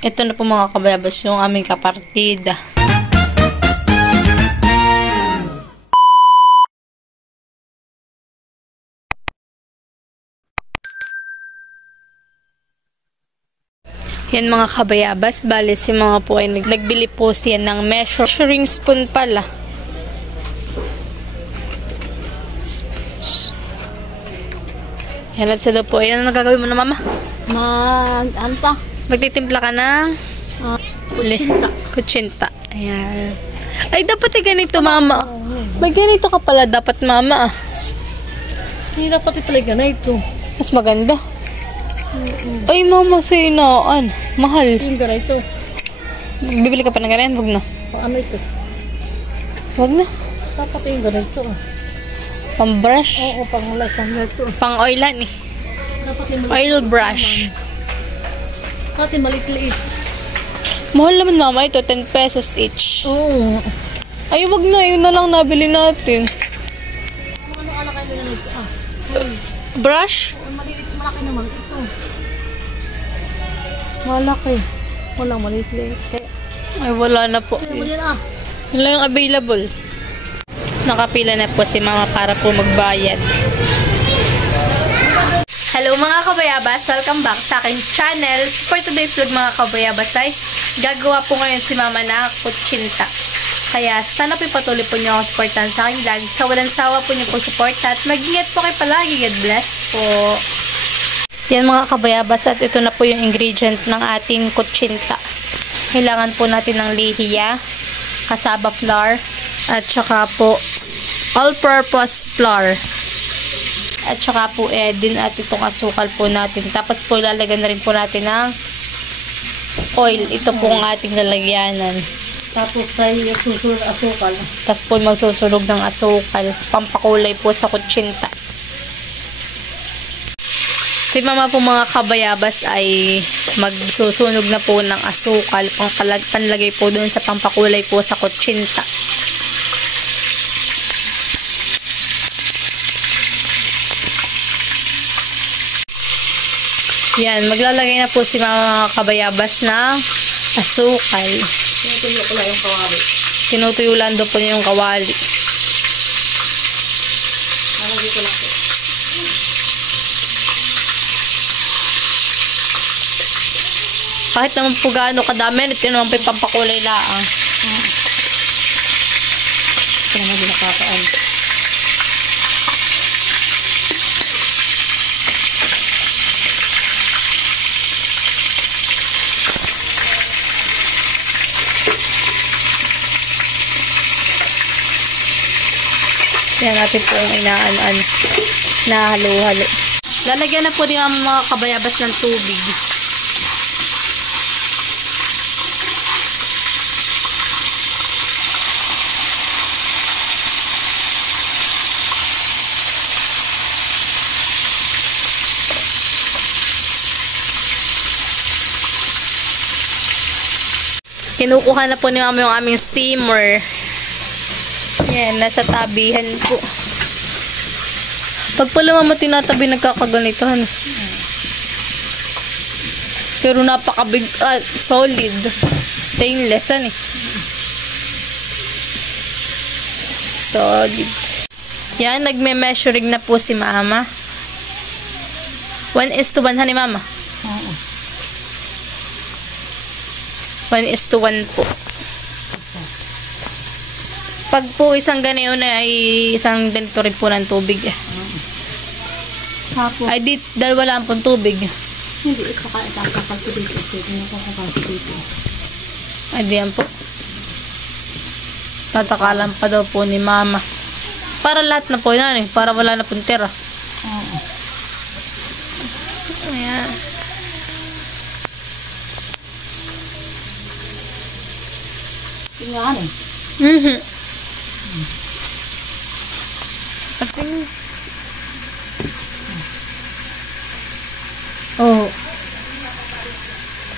Ito na po mga kabayabas yung aming kapartida. Yan mga kabayabas, bali si mga po ay nagbili po siya ng measuring spoon pala. Yan at sa po. Yan ang nagagawin mo na mama? Magtitimpla ka ng kutsinta. Ayan. Ay, dapat ay ganito mama. May ganito ka pala dapat mama. Hindi dapat talaga na ito. Mas maganda. Ay, mama, sa inaan. Mahal. Yung ganito. Bibili ka pa ng ganyan? Huwag na. Ano ito? Huwag na. Dapat yung ganito. Pang brush? Oo, pang ganito. Pang oilan eh. Dapat yung Oil brush. Dapat yung maliit-liit. Mahal naman mama ito. 10 pesos each. Oo. Ay, wag na. Yun na lang nabili natin. Ano kayo na nito? Brush? Malaki naman ito. Malaki. Walang maliit-liit. Ay, wala na po. Wala na. Yun lang yung available. Nakapila na po si mama para po magbayad. Hello mga kabayabas! Welcome back sa aking channel. For today's vlog mga kabayabas ay gagawa po ngayon si mama na kutsinta. Kaya sana po patuloy po niyo ako supportan sa aking vlog. Sa walang sawa po niyo po support at mag-ingat po kayo palagi. God bless po. Yan mga kabayabas at ito na po yung ingredient ng ating kutsinta. Kailangan po natin ng lihiya, kasaba flour, at saka po all-purpose flour. At saka po din at itong asukal po natin. Tapos po lalagyan na rin po natin ng oil. Ito po ang ating lalagyanan. Tapos tayo susunod asukal. Tapos po magsusunog ng asukal. Pampakulay po sa kutsinta. Si mama po mga kabayabas ay magsusunog na po ng asukal. Panlagay po doon sa pampakulay po sa kutsinta. Yan, maglalagay na po si mama mga kabayabas ng asukal. Tinutuyo ko lang yung kawali. Tinutuyo lang doon po yung kawali. Nalagay ko lang po. Kahit naman po gaano kadami, ito naman po yung pampakulay laang. Ito naman din nakakaan. Yan natin po yung inaan na halo-halo. Lalagyan na po din ang mga kabayabas ng tubig. Kinukuha na po ni mama yung aming steamer. Yan, nasa tabihan po. Pag pala mama tinatabi, nagkakaganitohan. Pero napakabig, solid. Stainless, eh. Solid. Yan, nagme-measuring na po si mama. 1:1 ha ni mama? Oo. 1:1 po. Pag po isang ganito na ay isang ganito rin po ng tubig. Tapos, Ay dalawa lang pong tubig. hindi ito kakapal ko dito. Hindi na kakapal ko dito. Ay diyan po. Tatakalan pa daw po ni mama. Para lahat na po yan eh. Para wala na pong tira. Oo. Ayan. Tingnan eh. Ating. Oh.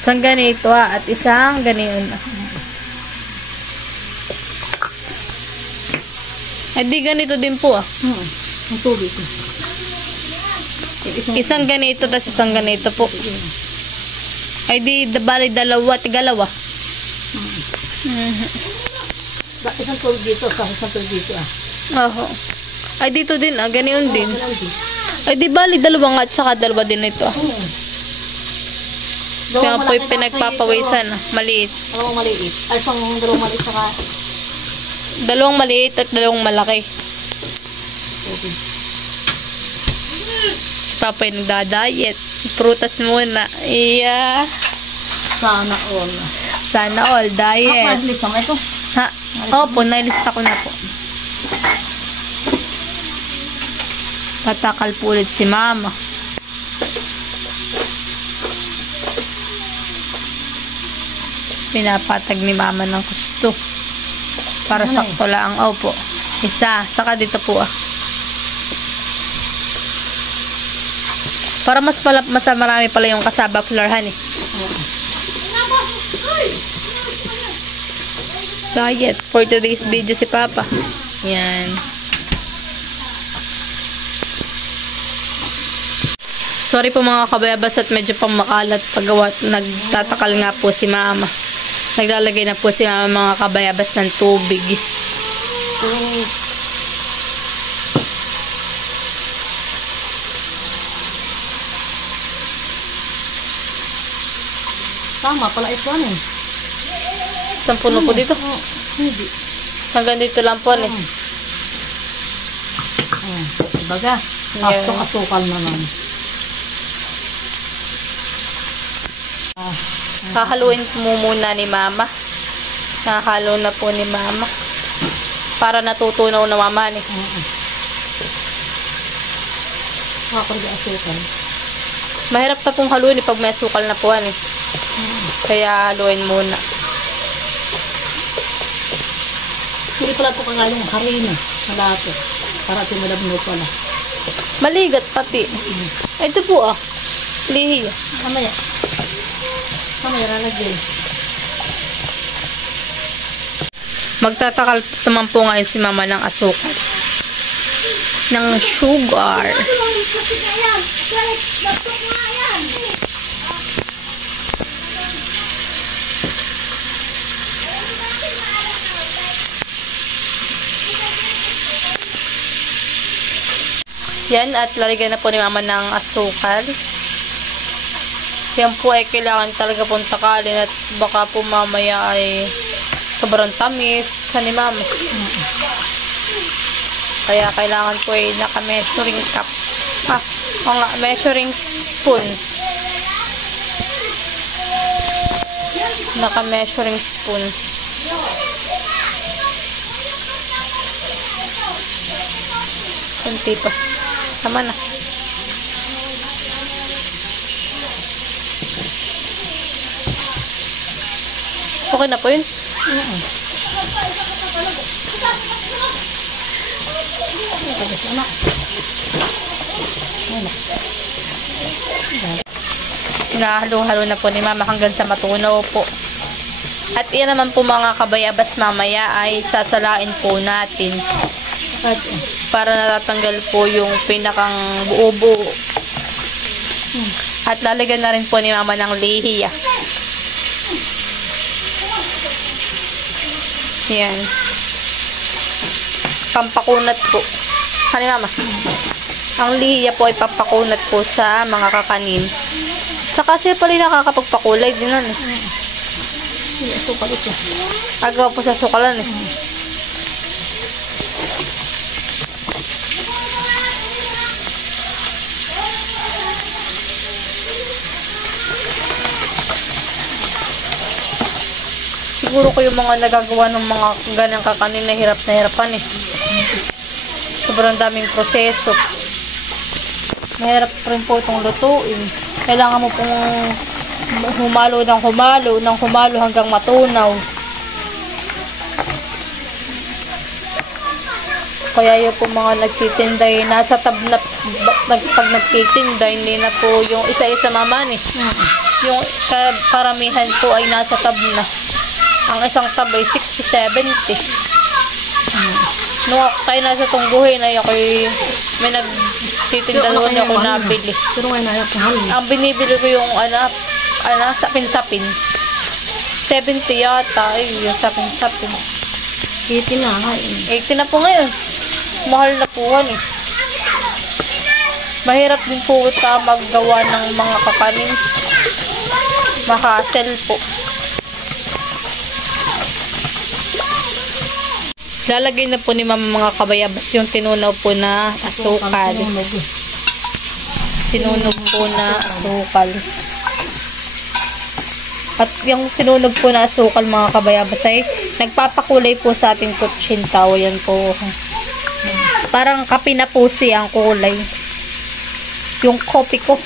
Isang ganito at isang ganito. Ay di ganito din po . Ang tubig. Isang ganito tapos isang ganito po. Ay di, bali dalawa, tigalawa. Isang tubig dito, sa isang tubig dito Oho. Ay dito din ganyan din. Ganun din. Ay di bali, dalawa nga at saka dalawa din ito Siya Dalawang po'y malaki, pinagpapawisan. Maliit. Dalawang maliit. Ay, dalawang maliit saka Dalawang maliit at dalawang malaki. tubig. Si Papa ay nagda-diet. Prutas muna. Iya. Sana all. Sana all, diet. List mo ito. Ha? Opo, nailista ko na po. Tatakal po ulit si Mama. Pinapatag ni Mama ng gusto. Para sakto lang. Opo. Isa. Saka dito po Para mas marami pala yung kasaba florhan Diet for today's video si Papa. Yan. Sorry po mga kabayabas at medyo pang makalat paggawa. Nagtatakal nga po si Mama. Naglalagay na po si Mama mga kabayabas ng tubig. Tama pala ito Isang puno po dito. Hindi. Hanggang dito lang po Baga, astong asukal naman. Hahaluin mo muna ni Mama. Nahalo na po ni Mama. Para natutunaw na Mama Makakarga asukal. Mahirap na pong haluin pag may asukal na po Kaya haluin muna. Hindi pala ito kagayong harina. Malapit. Para ito malabno pala. Maligat pati. Ito po lihi. Mamaya. Mamaya lalagyan. Magtatakal naman po ngayon si Mama ng asukal. Ng sugar. Yan, at lalagyan na po ni Mama ng asukal. Yan po ay kailangan talaga pong takalin at baka po mamaya ay sobrang tamis sa ni Mama. Kaya kailangan po ay naka-measuring cup. Measuring spoon. Naka-measuring spoon. Kunti pa. Tama na. Okay na po yun? Hinahalo-halo na po ni Mama hanggang sa matunaw po. At iyan naman po mga kabayabas mamaya ay sasalain po natin. Para natatanggal po yung pinakang buo-buo. At lalagyan na rin po ni Mama ng lihiya. Yan. Pampakunat po. Hani Mama? Ang lihiya po ay pampakunat po sa mga kakanin. Sa kasi pala nakakapagpakulay din nun Sukal ito. Agaw po sa sukalan Siguro ko yung mga nagagawa ng mga ganyang kakanin na hirapan Sobrang daming proseso. Mahirap rin po itong lutuin. Kailangan mo pong humalo hanggang matunaw. Kaya yung po mga nagtitinday, nasa tab na, pag nagtitinda, hindi na po yung isa-isa Mama Yung karamihan po ay nasa tab na. Ang isang tab ay 60-70. Nung ako kayo nasa tungguhin ay may nagtitinda doon ako nabili. Pero ngayon ayaw ko halin. Ang binibili ko yung sapin-sapin. 70 yata. Ay, yung sapin-sapin. 80 na nga eh. 80 na po ngayon. Mahal na po eh. Mahirap din po ito maggawa ng mga kakanin. Mahasel po. Lalagay na po ni mama mga kabayabas yung tinunaw po na asukal. Sinunog po na asukal. At yung sinunog po na asukal mga kabayabas ay nagpapakulay po sa ating kutsinta. O yan po. Parang kape na po siya ang kulay. Yung kopi ko.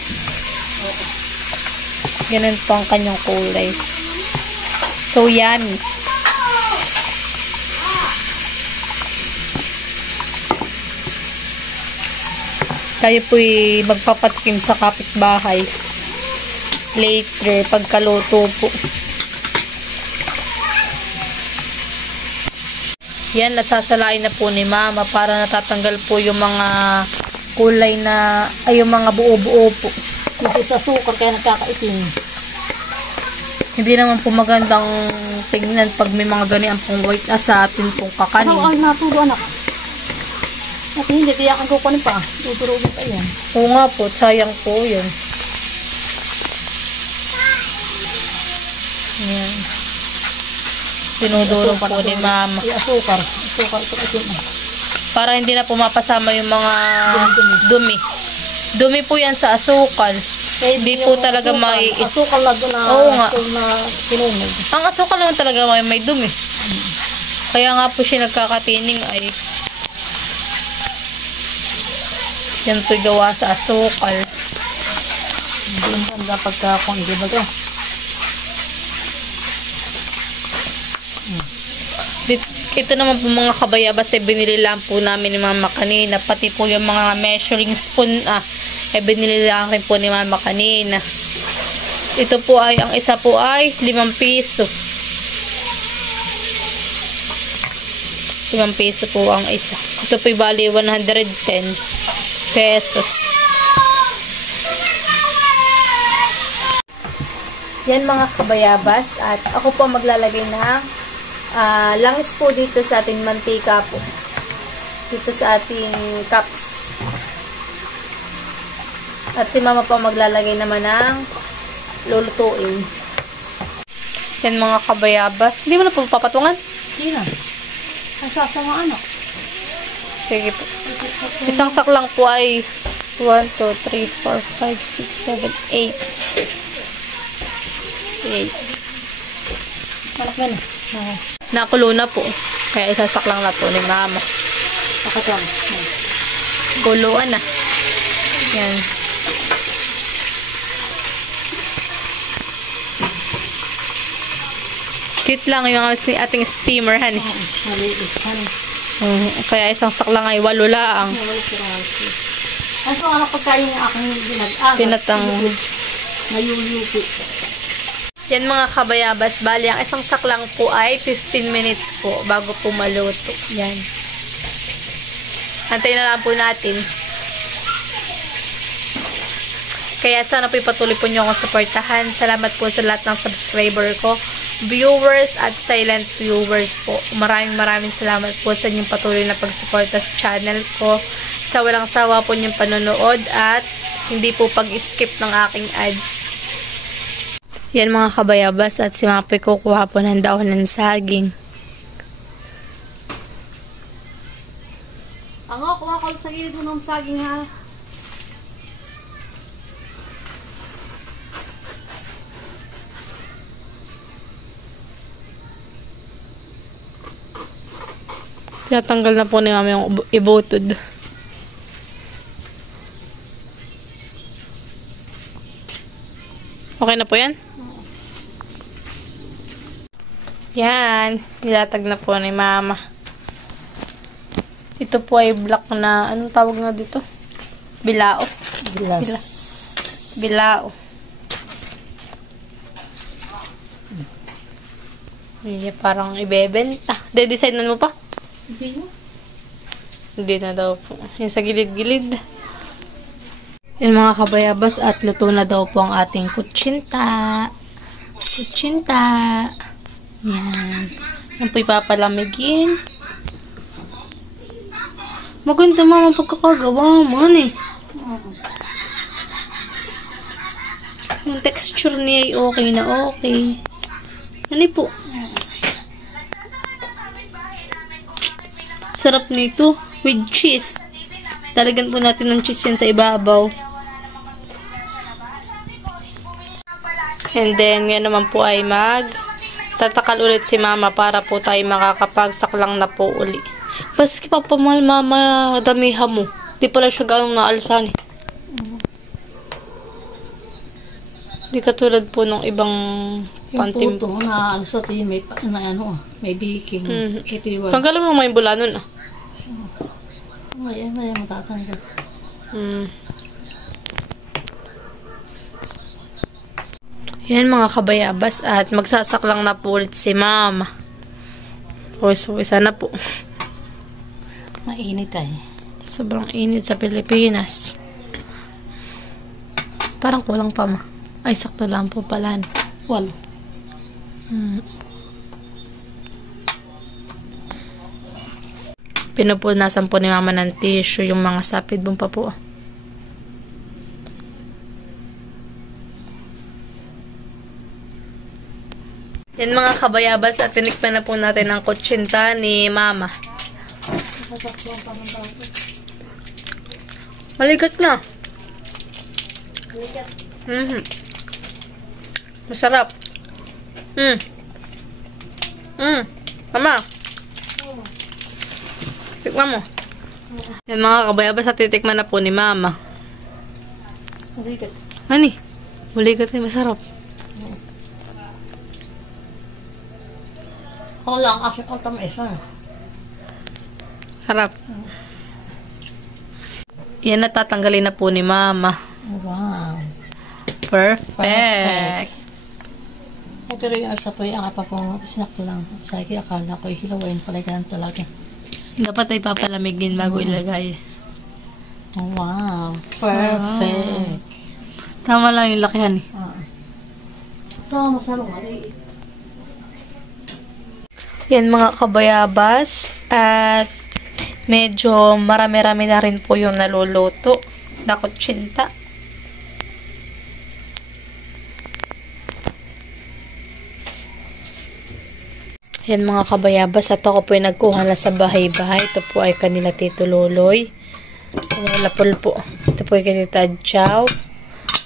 Ganun po ang kanyang kulay. So yan. Kayo po'y magpapatikim sa kapitbahay. Later, pagkaluto po. Yan, nasasalain na po ni mama para natatanggal po yung mga kulay na, ay yung mga buo-buo po. Kasi sa sukar kaya nagkakaitim. Hindi naman po magandang tingnan pag may mga ganyan pong white sa atin pong kakanin. Ano ang natulo anak? At hindi, tiyakan ko kunin pa. Tuturugin pa yan. Oo nga po, sayang po yun. Yan. Dinudurog po ni mama. Asukar. Asukar ito kasi. Para hindi na pumapasama yung mga dumi. Dumi po yan sa asukal. Hindi po talaga may... Asukal na doon na... Oo nga. Na sinunog. Ang asukal naman talaga may dumi. Kaya nga po siya nagkakatining ay... Yan po gawa sa asukal. Hindi mo dapat kakong, di ba ito? Ito naman po mga kabayabas ay binili lang po namin ni mama kanina. Pati po yung mga measuring spoon binili lang rin po ni mama kanina. Ito po ay, ang isa po ay 5 piso. 5 piso po ang isa. Ito po ay bali 110 pesos. Yan mga kabayabas. At ako po maglalagay ng langis po dito sa ating mantika po. Dito sa ating cups. At si mama po maglalagay naman ng lulutuin. Yan mga kabayabas. Hindi mo na po papatungan? Hindi na. Ang sasama anak. Sige po. Isang sak lang po ay 1, 2, 3, 4, 5, 6, 7, 8. 8. Malak na na. Nakulo na po. Kaya isasak lang na po ni mama. Bakit lang? Kuluan na. Yan. Cute lang yung mga ating steamer, han. Kaya isang sak lang ay 8 lang. Ano ang anak pagkain ng aking ginag-agat? Pinatang. Mayuyupi. Yan mga kabayabas, bali ang isang sak lang po ay 15 minutes po bago po maluto. Yan. Antayin na lang po natin. Kaya sana po ipatuloy po nyo akong supportahan. Salamat po sa lahat ng subscriber ko, viewers at silent viewers po. Maraming salamat po sa inyong patuloy na pagsuporta sa channel ko. Sa walang sawa po inyong panonood at hindi po pag-skip ng aking ads. Yan mga kabayabas at si mama po kukuha po ng dahon ng saging. Ako, kuha ko sa gilid mo ng saging ha. Tinatanggal na po ni mama yung ibutod. Okay na po yan? Yan. Nilatag na po ni mama. Ito po ay black na, anong tawag na dito? Bilao. Bilao. Parang ibebenta. De-designan mo pa? Hindi mo. Hindi na daw po. Yung sa gilid-gilid. Yan mga kabayabas at luto na daw po ang ating kutsinta. Kutsinta. Yan. Yan po ipapalamigin. Maganda mama pagkakagawa mo eh. Yung texture niya ay okay na okay. Ano po? Sarap nito. With cheese. Talagan po natin ng cheese yan sa ibabaw. And then, ngayon naman po ay tatakal ulit si mama para po tayo makakapagsaklang na po uli. Basta kipapamal mama, damihan mo. Di pala siya ganong naalsan eh. Di katulad po ng ibang Yung puto na alsat yun, may baking. Ito yung Tanggalan mo may bula nun ah. May matatanggal. Yan mga kabayabas at magsasaklang na po ulit si mama. Uwisa na po. Mainit ay. Sobrang init sa Pilipinas. Parang kulang pa ma. Ay, sakto lang po pala. 8. Pinupunasan po ni mama ng tissue yung mga sapid bong pa po. Yan mga kabayabas at tinikman na po natin ang kutsinta ni mama. Maligat na. Masarap. Mama. Tikman mo. Yan mga kabayabas at titikman na po ni mama. Maligat. Ani? Maligat na masarap. Ako lang kasi ang tamis na. Sarap. Yan natatanggalin na po ni mama. Wow. Perfect. Eh, pero yung isa po yung pa pong snack lang. Sige, akala ko hilawain pala ganito lagi. Dapat ay papalamigin bago ilagay. Wow. Perfect. Tama lang yung lakihan eh. So, masyadong maliit. Yan mga kabayabas. At medyo marami-rami na rin po yung naluluto na kutsinta. Yan mga kabayabas. At ako po ay nagkuha na sa bahay-bahay. Ito po ay kanila Tito Loloy. Wala po. Ito po ay kay Tita Chow,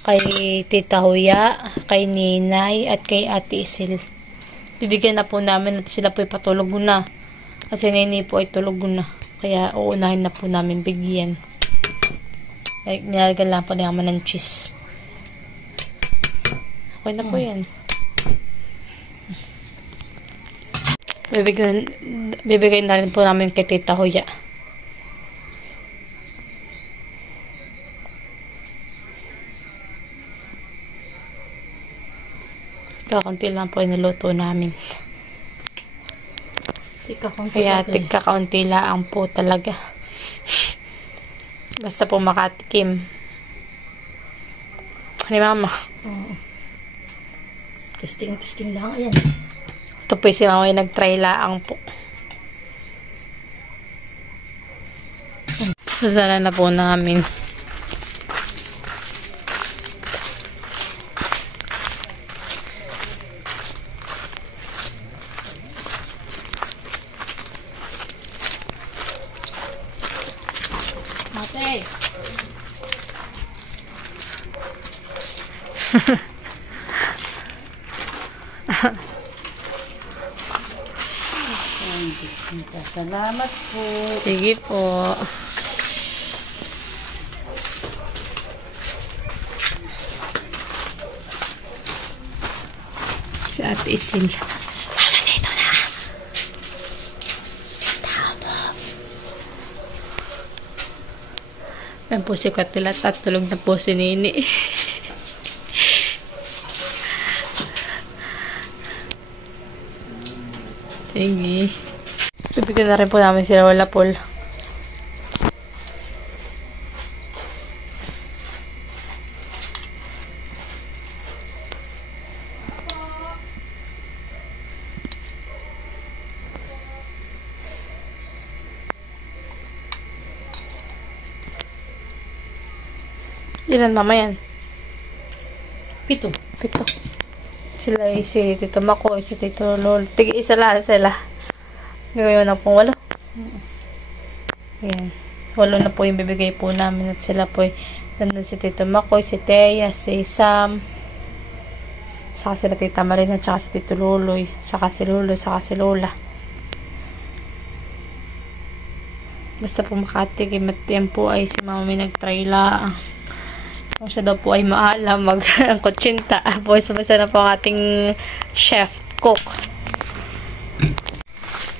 kay Tita Huya, kay Ninay, at kay Ate Isil. Bibigyan na po namin at sila po ay patulog na. At si Nini po ay tulog na. Kaya uunahin na po namin bigyan. Like, nilalagyan lang po naman ng cheese. Okay na po yan. Bibigyan na rin po namin kay Tita Huya. Kakunti lang po yung niluto namin. Kaya tigka-kaunti lang po talaga. Basta po makatikim. Ni mama. Testing lang. Ayan. Ito po si mama yung nag-try laang po. Sadala na po namin. Mate. Salamat po. Sige po. Si Ate Isil. Mama, dito na. Tao po. Yan po si Katilat at tulog na po si Nini. Sige. Bibigyan na rin po namin sila wala Paul. Ilan mama yan? 7. 7. Sila si Tito Makoy, si Tito Lol. Tig-isa lang sila. Gawin na pong 8. Ayan. 8 na po yung bibigay po namin at sila po nandun si Tito Makoy, si Teya, si Sam, saka sila Tita Marina, saka si Tito Luloy, saka si Luloy, saka si Lola. Basta po makatikim at yan po ay si Mama may nag-try lang. Kung siya daw po ay maalam ang kutsinta. Po, basta na po ang ating chef, cook.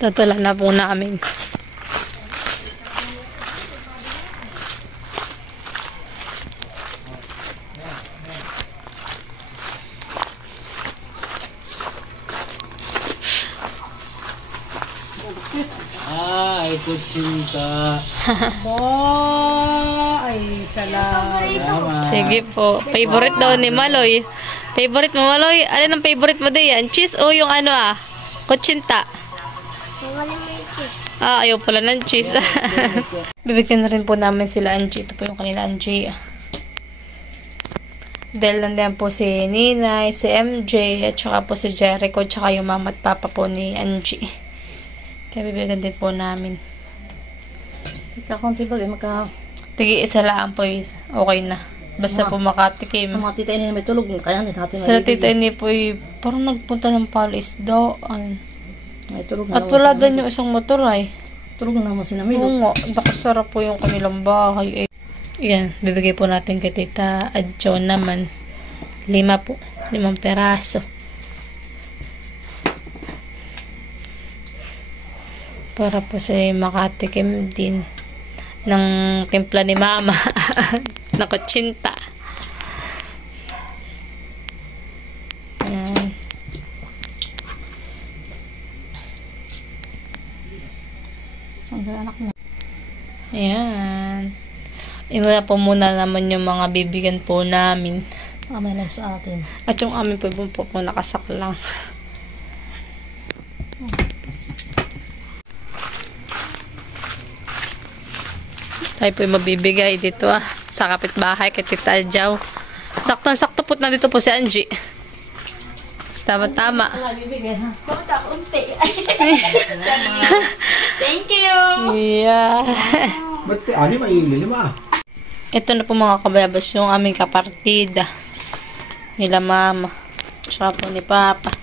Tatulan na po namin. Ay, kutsinta. Ay, salamat. Sige po. Favorite daw ni Maloy. Favorite mo, Maloy? Alin ang favorite mo diyan? Cheese o yung ano kutsinta? Ayaw pala ng cheese. Bibigyan na rin po namin sila Angie. Ito po yung kanila Angie. Dahil nandiyan po si Ninay, si MJ, at saka po si Jericho, at saka yung mama at papa po ni Angie. Kaya bibigyan din po namin. Tita, konti ba? Tigi-isa lang po okay na. Basta po makatikim. Ang mga tita ini may tulog. Kaya hindi natin Sila tita ini po parang nagpunta ng palisdaan. may tulog At wala din yung isang motor ay. Tulog na naman si Namilo. Oo nga, nakasarap po yung kanilang bahay. Yan, bibigay po natin kay Tita Adjo naman. 5 po. 5 peraso. Para po sila makatikim din ng timpla ni Mama na kutsinta. Ayan. Saan anak na? Ayan. Ina po muna naman yung mga bibigyan po namin. May lang sa atin. At yung amin po nakasaklang. Tayo po yung mabibigay dito sa kapitbahay kay Tita Adjaw. Sakto po na dito po si Angie. Tama-tama. Wala bibigay ha? Thank you. Yeah. Ba't kay Ani may 5? Ito na po mga kabayabas yung aming kapartida. Nila Mama. Tsaka po ni Papa.